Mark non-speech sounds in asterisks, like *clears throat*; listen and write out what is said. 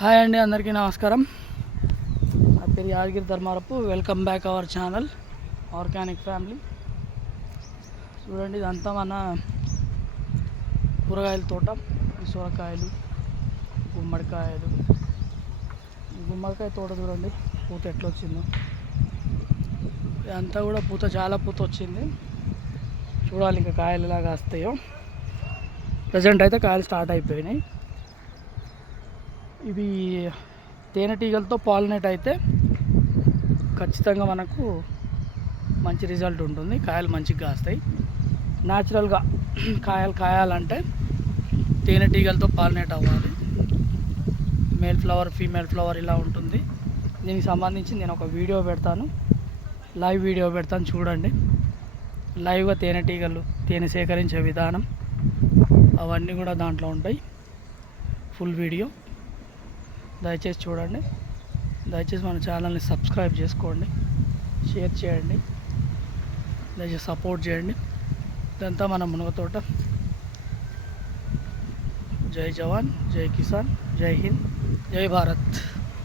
Hi అండి అందరికీ నమస్కారం. నా పేరు Yadagiri Dharmarapu. Welcome back our channel organic family చూడండి ఇదంతా మన కూరగాయల తోట. సొరకాయలు గుమ్మడికాయలు. గుమ్మడికాయ తోట చూడండి పూత ఎట్లా వచ్చిందో ఇదంతా కూడా పూత చాలా పూత వచ్చింది. చూడాలి ఇంకా కాయలు ఎలాగా వస్తాయో ప్రజెంట్ అయితే కాయలు స్టార్ట్ అయిపోయినాయి. ఇవి తేనెటీగలతో పాలినేట్ అయితే ఖచ్చితంగా మనకు మంచి రిజల్ట్ ఉంటుంది. కాయలు మంచిగా కాస్తాయి. న్యాచురల్గా *clears throat* కాయలు కాయాలంటే తేనెటీగలతో పాలినేట్ అవ్వాలి. మేల్ ఫ్లవర్ ఫీమేల్ ఫ్లవర్ ఇలా ఉంటుంది. దీనికి సంబంధించి నేను ఒక వీడియో పెడతాను. లైవ్ వీడియో పెడతాను చూడండి. లైవ్గా తేనెటీగలు తేనె సేకరించే విధానం అవన్నీ కూడా దాంట్లో ఉంటాయి. Full video. దయచేసి చూడండి. దయచేసి మన ఛానల్ని సబ్స్క్రైబ్ చేసుకోండి. షేర్ చేయండి. దయచేసి సపోర్ట్ చేయండి. ఇదంతా మన మునగ తోట జై జవాన్ జై కిసాన్ జై హింద్ జై భారత్.